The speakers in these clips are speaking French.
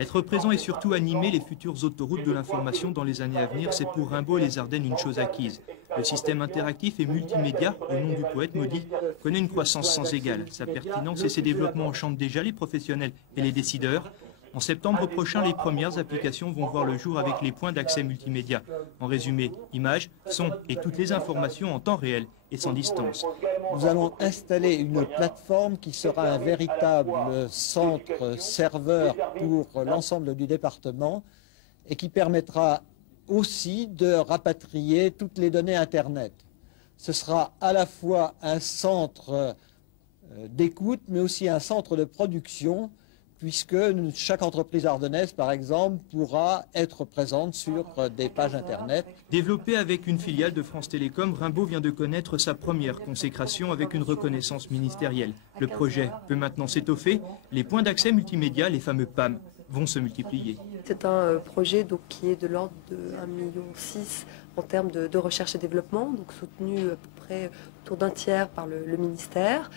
Être présent et surtout animer les futures autoroutes de l'information dans les années à venir, c'est pour Rimbaud et les Ardennes une chose acquise. Le système interactif et multimédia, au nom du poète maudit, connaît une croissance sans égale. Sa pertinence et ses développements enchantent déjà les professionnels et les décideurs. En septembre prochain, les premières applications vont voir le jour avec les points d'accès multimédia. En résumé, images, sons et toutes les informations en temps réel et sans distance. Nous allons installer une plateforme qui sera un véritable centre serveur pour l'ensemble du département et qui permettra aussi de rapatrier toutes les données Internet. Ce sera à la fois un centre d'écoute mais aussi un centre de production, puisque chaque entreprise ardennaise, par exemple, pourra être présente sur des pages Internet. Développé avec une filiale de France Télécom, Rimbaud vient de connaître sa première consécration avec une reconnaissance ministérielle. Le projet peut maintenant s'étoffer. Les points d'accès multimédia, les fameux PAM, vont se multiplier. C'est un projet qui est de l'ordre de 1,6 million en termes de recherche et développement, donc soutenu à peu près autour d'un tiers par le ministère.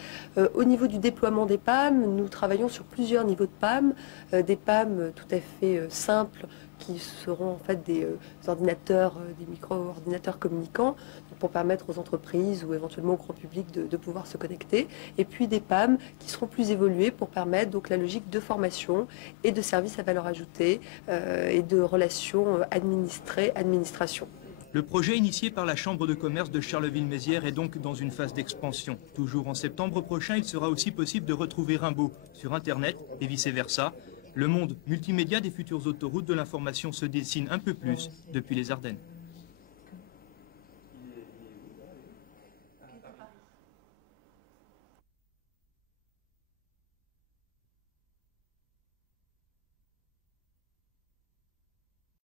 Au niveau du déploiement des PAM, nous travaillons sur plusieurs niveaux de PAM, des PAM tout à fait simples qui seront en fait des ordinateurs, des micro-ordinateurs communicants pour permettre aux entreprises ou éventuellement au grand public de pouvoir se connecter. Et puis des PAM qui seront plus évolués pour permettre donc la logique de formation et de services à valeur ajoutée et de relations administration. Le projet initié par la Chambre de commerce de Charleville-Mézières est donc dans une phase d'expansion. Toujours en septembre prochain, il sera aussi possible de retrouver Rimbaud sur Internet et vice-versa. Le monde multimédia des futures autoroutes de l'information se dessine un peu plus depuis les Ardennes.